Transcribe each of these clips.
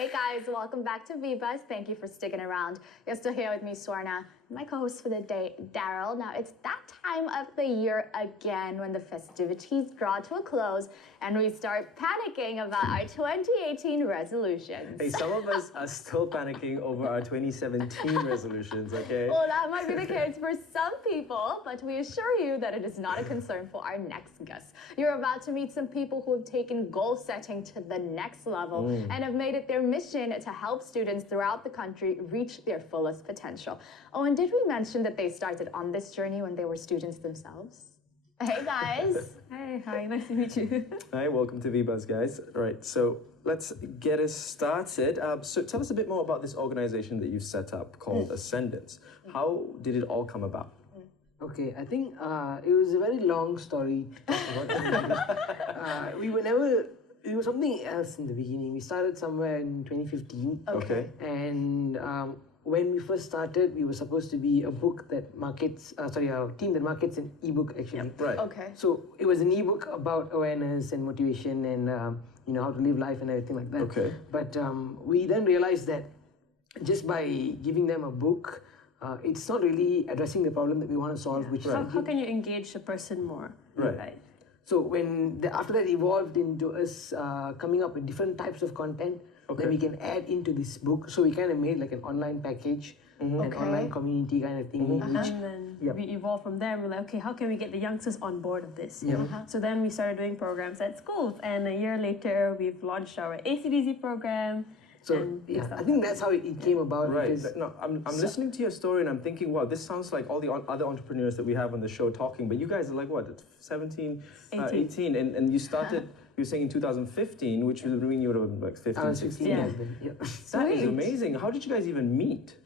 Hey guys, welcome back to Vbuzz. Thank you for sticking around. You're still here with me, Swarna, my co-host for the day, Daryl. Now, it's that time of the year again when the festivities draw to a close and we start panicking about our 2018 resolutions. Hey, some of us are still panicking over our 2017 resolutions, okay? Well, that might be the case for some people, but we assure you that it is not a concern for our next guest. You're about to meet some people who have taken goal setting to the next level and have made it their mission to help students throughout the country reach their fullest potential. Oh, and did we mention that they started on this journey when they were students themselves? Hey guys. Hi, nice to meet you. Hi, welcome to Vbuzz, guys. All right, so let's get us started. So tell us a bit more about this organization that you've set up called Ascendance. How did it all come about? Okay, I think it was a very long story to talk about. It was something else in the beginning. We started somewhere in 2015. Okay. And when we first started, we were supposed to be a book that markets, a team that markets an ebook actually. Yep. Right. Okay. So it was an ebook about awareness and motivation and how to live life and everything like that. Okay. But we then realized that just by giving them a book, it's not really addressing the problem that we want to solve. Which How can you engage the person more? Right. So after that evolved into us coming up with different types of content that we can add into this book. So we kind of made like an online package, an online community kind of thing. And then we evolved from there. We're like, okay, how can we get the youngsters on board of this? So then we started doing programs at schools. And a year later, we've launched our ACDC program. So I think that's how it came about. Right. No, I'm listening to your story and I'm thinking, wow, this sounds like all the other entrepreneurs that we have on the show talking, but you guys are like, what, 17, 18, and you started, you were saying in 2015, which would mean you would have been like 15, 16. Yeah. That is amazing. How did you guys even meet?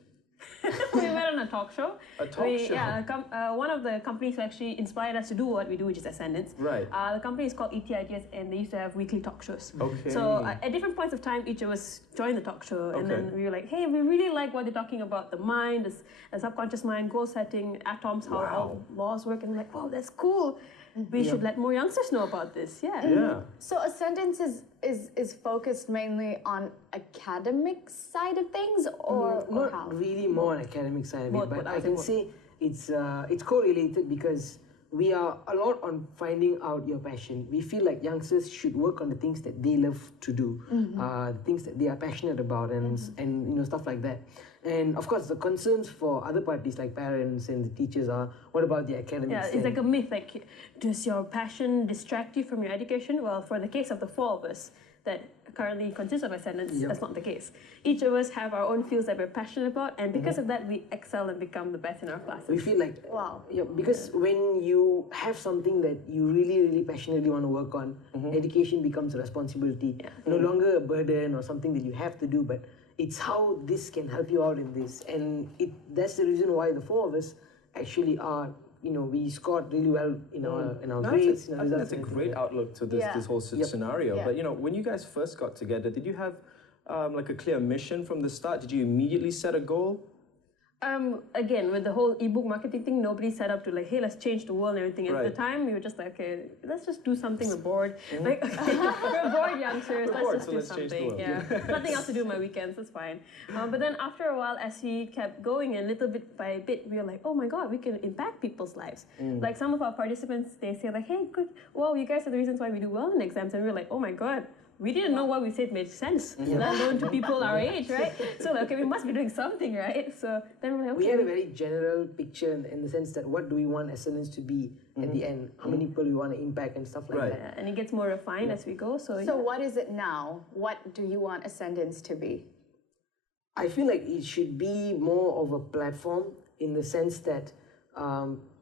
We met on a talk show. A talk show? Yeah, one of the companies who actually inspired us to do what we do, which is Ascendance. Right. The company is called ETIGS and they used to have weekly talk shows. Okay. So at different points of time, each of us joined the talk show and then we were like, hey, we really like what they're talking about, the mind, the subconscious mind, goal setting, atoms, how all laws work, and we're like, wow, that's cool. We should let more youngsters know about this. Yeah. So Ascendance is focused mainly on academic side of things, or not how? really more on academic side of it, but I can both. say it's correlated because we are a lot on finding out your passion. We feel like youngsters should work on the things that they love to do, the things that they are passionate about, and stuff like that. And of course, the concerns for other parties like parents and the teachers are, what about the academics? Yeah, it's like a myth. Like, does your passion distract you from your education? Well, for the case of the four of us that currently consists of Ascendance, that's not the case. Each of us have our own fields that we're passionate about, and because of that, we excel and become the best in our classes. We feel like, because when you have something that you really, really passionately want to work on, education becomes a responsibility, no longer a burden or something that you have to do, but it's how this can help you out in this. And that's the reason why the four of us actually are, we scored really well in our grades. I think that's a great outlook to this whole scenario. But when you guys first got together, did you have like a clear mission from the start? Did you immediately set a goal? Again, with the whole ebook marketing thing, nobody set up to like, hey, let's change the world and everything. At the time, we were just like, okay, let's just do something. We're bored. Like, okay, we're bored youngsters. Let's do something. Yeah, nothing else to do on my weekends. That's fine. But then after a while, as we kept going, and little bit by bit, we were like, oh my god, we can impact people's lives. Like some of our participants, they say like, hey, good. Well, you guys are the reasons why we do well in exams, and we were like, oh my god. We didn't know what we said made sense, let alone to people our age, right? So like, okay, we must be doing something, right? So then we're like, okay. We have a very general picture in the sense that what do we want Ascendance to be at the end? How many people we want to impact and stuff like that. Yeah, and it gets more refined as we go. So what is it now? What do you want Ascendance to be? I feel like it should be more of a platform in the sense that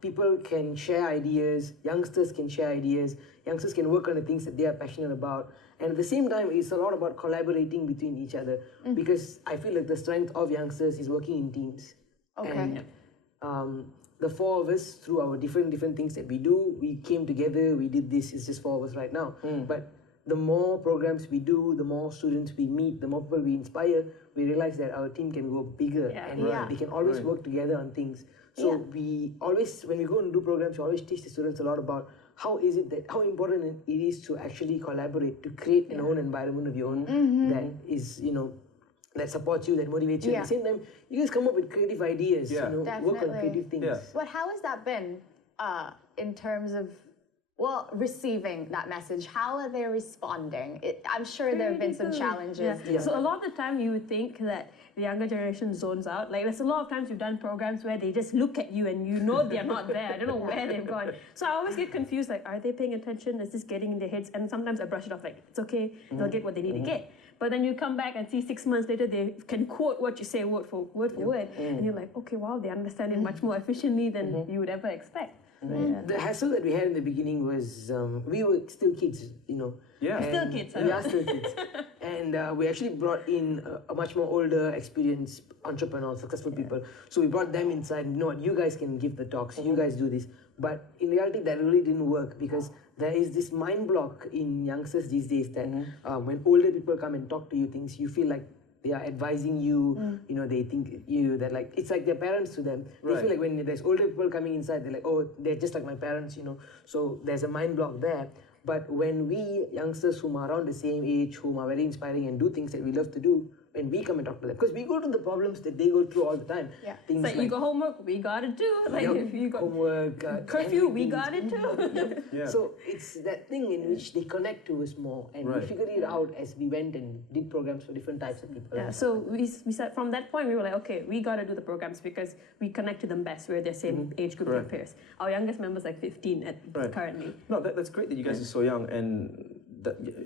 people can share ideas, youngsters can share ideas, youngsters can work on the things that they are passionate about. And at the same time, it's a lot about collaborating between each other because I feel like the strength of youngsters is working in teams. Okay. And the four of us, through our different things that we do, we came together, we did this, it's just four of us right now. But the more programs we do, the more students we meet, the more people we inspire, we realize that our team can go bigger and we can always work together on things. So we always, when we go and do programs, we always teach the students a lot about how important it is to actually collaborate, to create an own environment of your own that is, that supports you, that motivates you. At the same time, you guys come up with creative ideas, work on creative things. But how has that been in terms of, receiving that message? How are they responding? I'm sure there have been some challenges. So a lot of the time you would think that the younger generation zones out. Like there's a lot of times you've done programs where they just look at you and you know they're not there. I don't know where they've gone. So I always get confused, like, are they paying attention? Is this getting in their heads? And sometimes I brush it off, like, it's okay, they'll get what they need to get. But then you come back and see 6 months later, they can quote what you say word for word. And you're like, okay, wow, they understand it much more efficiently than you would ever expect. The hassle that we had in the beginning was we were still kids, Still kids. We are still kids. And we actually brought in a much more older, experienced entrepreneurs, successful people. So we brought them inside. You know what, you guys can give the talks, you guys do this. But in reality, that really didn't work because there is this mind block in youngsters these days that when older people come and talk to you things, you feel like they are advising you, they think that like, it's like their parents to them. They feel like when there's older people coming inside, they're like, oh, they're just like my parents, So there's a mind block there. But when we youngsters whom are around the same age, whom are very inspiring and do things that we love to do, when we come and talk to them, because we go to the problems that they go through all the time. Things like you got homework, we got it too. Like if you got homework, curfew, we got it too. So it's that thing in which they connect to us more, and we figured it out as we went and did programs for different types of people. So we said from that point we were like, okay, we got to do the programs because we connect to them best. We're their same age group, their peers. Our youngest member's like 15 currently. No, that's great that you guys are so young, and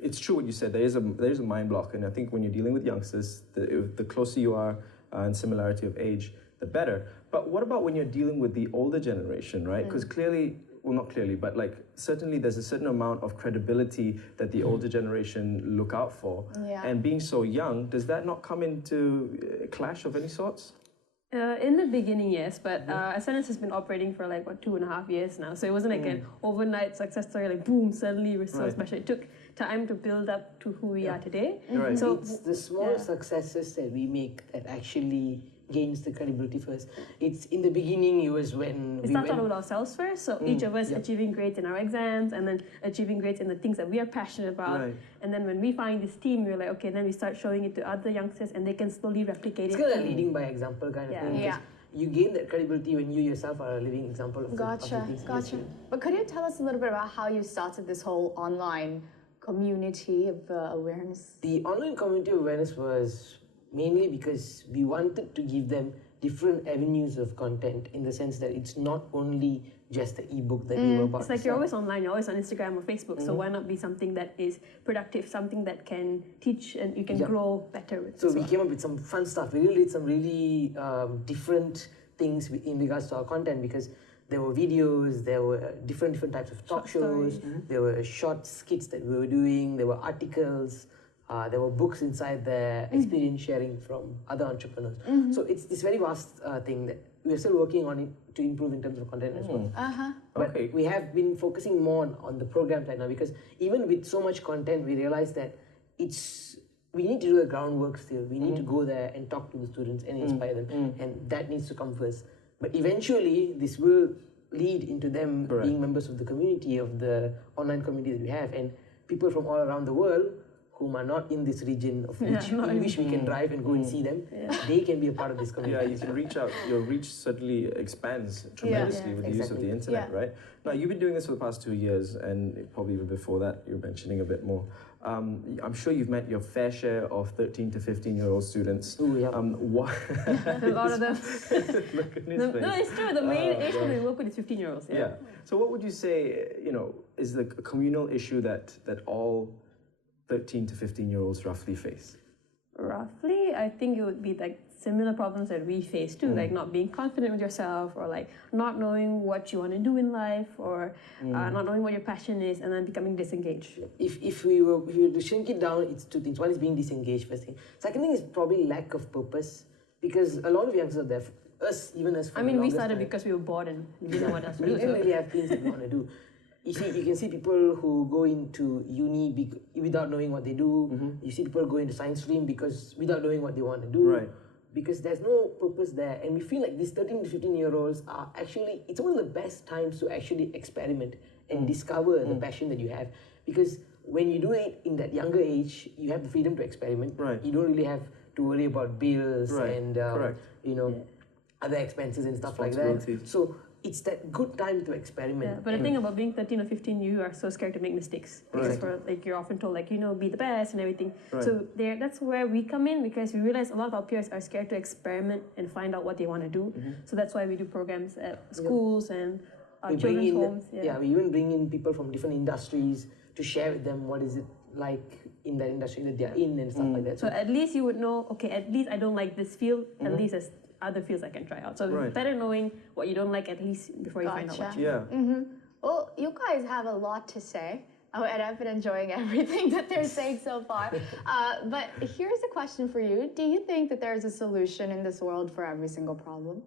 it's true what you said. There is a mind block, and I think when you're dealing with youngsters, the closer you are in similarity of age, the better. But what about when you're dealing with the older generation, right? Because clearly, well, not clearly, but like certainly there's a certain amount of credibility that the older generation look out for. And being so young, does that not come into a clash of any sorts? In the beginning, yes, but Ascendance has been operating for like 2.5 years now, so it wasn't like an overnight success story, like boom, suddenly we're so special. It took time to build up to who we are today. So it's the small successes that we make that actually gains the credibility first. It's in the beginning, it was when we started with ourselves first, so each of us achieving grades in our exams and then achieving grades in the things that we are passionate about. And then when we find this team, we're like, okay, then we start showing it to other youngsters and they can slowly replicate it. It's kind of leading by example kind of thing. You gain that credibility when you yourself are a living example of Gotcha. But could you tell us a little bit about how you started this whole online community of awareness? The online community of awareness was mainly because we wanted to give them different avenues of content, in the sense that it's not only just the ebook that we were about. It's like you're always online, you're always on Instagram or Facebook, so why not be something that is productive, something that can teach and you can grow better with. So we came up with some fun stuff. We really did some really different things in regards to our content, because there were videos, there were different types of talk shows, there were short skits that we were doing, there were articles, there were books inside there, experience sharing from other entrepreneurs. So it's this very vast thing that we're still working on it to improve in terms of content as well. But we have been focusing more on the programs right now, because even with so much content, we realized that we need to do the groundwork still. We need to go there and talk to the students and inspire them, and that needs to come first. But eventually, this will lead into them being members of the community, of the online community that we have, and people from all around the world whom are not in this region of which we can drive and go and see them, they can be a part of this community. You can reach out. Your reach certainly expands tremendously with the use of the internet, right? Now, you've been doing this for the past 2 years, and probably even before that, you were mentioning a bit more. I'm sure you've met your fair share of 13 to 15-year-old students. Ooh, yeah. A lot of them. Look at his face. No, it's true. The main age group we work with is 15-year-olds. Yeah. So what would you say, is the communal issue that all 13 to 15-year-olds roughly face? Roughly, I think it would be like similar problems that we face too, like not being confident with yourself, or like not knowing what you want to do in life, or not knowing what your passion is, and then becoming disengaged. If we were to shrink it down, it's two things. One is being disengaged, first thing. Second thing is probably lack of purpose, because a lot of youngsters are there, even us. I mean, we started because we were bored and we didn't know what else to do. We didn't really have things that we want to do. You can see people who go into uni without knowing what they do. You see people go into science stream without knowing what they want to do. because there's no purpose there, and we feel like these 13 to 15-year-olds are actually, it's one of the best times to actually experiment and discover the passion that you have, because when you do it in that younger age, you have the freedom to experiment. Right. You don't really have to worry about bills and Correct. other expenses and stuff like that. So it's that good time to experiment. Yeah, but the thing about being 13 or 15, you are so scared to make mistakes. Because you're often told, be the best and everything. Right. So that's where we come in, because we realize a lot of our peers are scared to experiment and find out what they want to do. So that's why we do programs at schools and children's homes. We even bring in people from different industries to share with them what is it like in that industry that they're in and stuff like that. So at least you would know, okay, at least I don't like this field, at least there's other fields I can try out. So better knowing what you don't like at least before you find out what you like. Well, you guys have a lot to say. Oh, and I've been enjoying everything that they're saying so far. But here's a question for you. Do you think that there's a solution in this world for every single problem?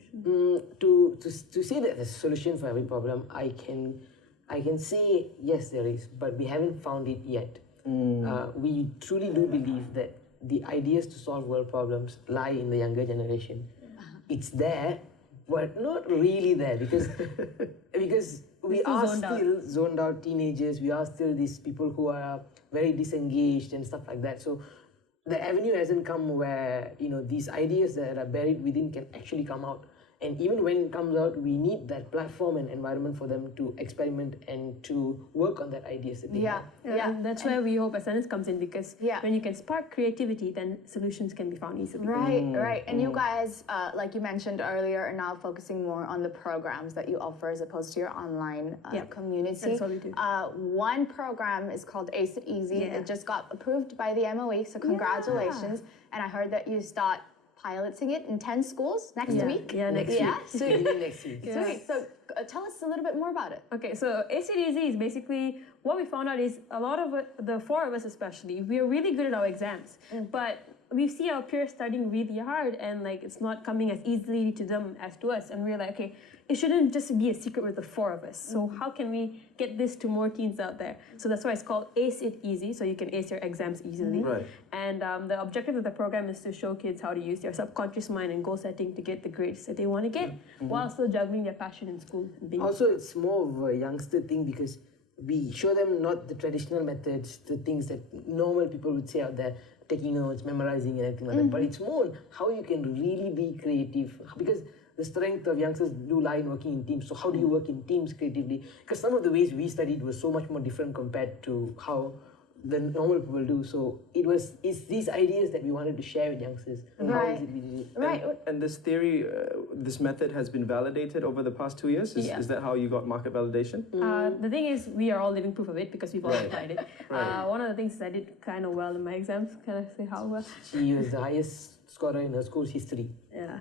To say that there's a solution for every problem, I can say yes, there is, but we haven't found it yet. We truly do believe that the ideas to solve world problems lie in the younger generation. It's there, but not really there, because we are still zoned out teenagers. We are still these people who are very disengaged and stuff like that. So the avenue hasn't come where these ideas that are buried within can actually come out. And even when it comes out, we need that platform and environment for them to experiment and to work on that ideas that they have. And that's where we hope Ascendance comes in, because when you can spark creativity, then solutions can be found easily. Right. And you guys, like you mentioned earlier, are now focusing more on the programs that you offer as opposed to your online community. That's what we do. One program is called Ace It Easy. It just got approved by the MOE, so congratulations. And I heard that you start piloting it in 10 schools next week. Next week. Sweet. So tell us a little bit more about it. Okay, so Ace It Easy is basically, what we found out is a lot of the four of us especially, we are really good at our exams, but we see our peers studying really hard and it's not coming as easily to them as to us, and we're like, okay, it shouldn't just be a secret with the four of us. So how can we get this to more teens out there? So that's why it's called Ace It Easy, so you can ace your exams easily. And the objective of the program is to show kids how to use their subconscious mind and goal setting to get the grades that they want to get, while still juggling their passion in school. Also, it's more of a youngster thing, because we show them not the traditional methods, the things that normal people would say out there, taking notes, memorizing and everything like that. But it's more how you can really be creative, because the strength of youngsters do lie in working in teams. So how do you work in teams creatively? Because some of the ways we studied was so much more different compared to how the normal people do. So it's these ideas that we wanted to share with youngsters. How is it we did it? And this theory, this method has been validated over the past 2 years? Is that how you got market validation? The thing is, we are all living proof of it because we've all applied it. One of the things I did kind of well in my exams, can I say how well? She was the highest scorer in her school's history.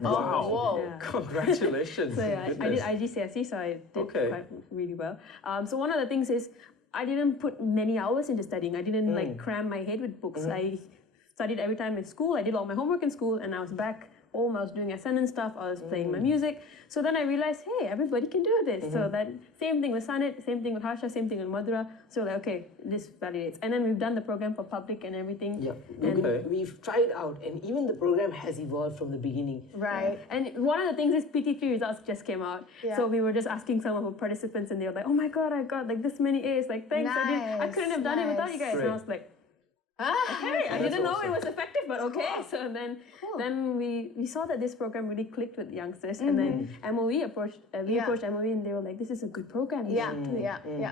Wow. Congratulations. So I did IGCSE, so I did quite really well. So one of the things is, I didn't put many hours into studying. I didn't cram my head with books. I studied every time in school. I did all my homework in school, and I was back home. I was doing Ascendance stuff. I was playing my music. So then I realized, hey, everybody can do this. So that same thing with Sanadt, same thing with Harsha, same thing with Mathura. So okay, this validates. And then we've done the program for public and everything. We've tried out, and even the program has evolved from the beginning. And one of the things is PT3 results just came out. So we were just asking some of our participants, and they were like, oh my God, I got this many A's. Thanks, I couldn't have done it without you guys. And I was like, okay, I didn't know it was effective, but okay. So then we saw that this program really clicked with youngsters, and then MOE approached MOE, and they were like, this is a good program.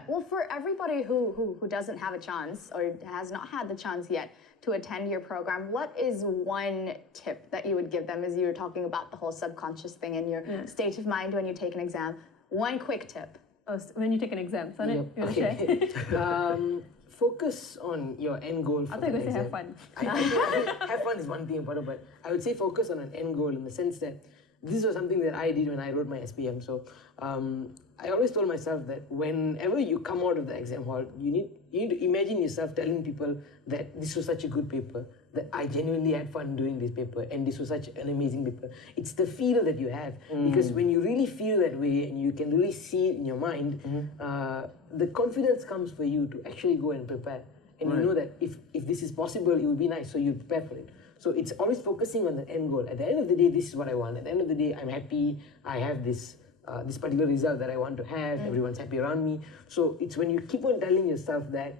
Well, for everybody who doesn't have a chance or has not had the chance yet to attend your program, what is one tip that you would give them, as you were talking about the whole subconscious thing and your state of mind when you take an exam? One quick tip. When you take an exam, Sanadt, you want to share? Focus on your end goal. I thought you were going to say have fun. Have fun is one thing about it, but I would say focus on an end goal in the sense that this was something that I did when I wrote my SPM. So I always told myself that whenever you come out of the exam hall, you need to imagine yourself telling people that this was such a good paper, that I genuinely had fun doing this paper, and this was such an amazing paper. It's the feel that you have, because when you really feel that way and you can really see it in your mind, the confidence comes for you to actually go and prepare. And you know that if this is possible, it would be nice, so you prepare for it. So it's always focusing on the end goal. At the end of the day, this is what I want. At the end of the day, I'm happy. I have this this particular result that I want to have. Everyone's happy around me. So it's when you keep on telling yourself that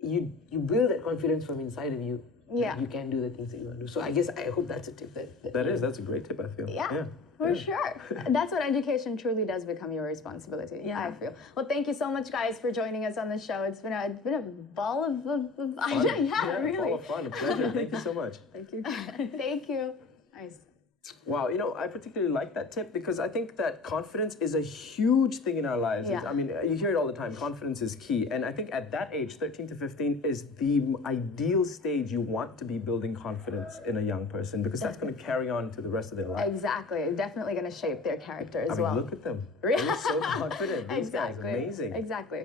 you build that confidence from inside of you. Yeah. You can do the things that you want to do. So I guess I hope that's a tip. That's a great tip, I feel. Yeah. For sure. That's what education truly does become your responsibility, I feel. Well, thank you so much, guys, for joining us on the show. It's been a ball of fun. Yeah, really. Ball of fun. A pleasure. Thank you so much. Thank you. Thank you. Nice. Wow, I particularly like that tip because I think that confidence is a huge thing in our lives. Yeah. I mean, you hear it all the time, confidence is key. And I think at that age, 13 to 15, is the ideal stage you want to be building confidence in a young person because that's going to carry on to the rest of their life. Exactly. Definitely going to shape their character as I mean, well. look at them. They're so confident. These guys, Exactly. amazing. Exactly.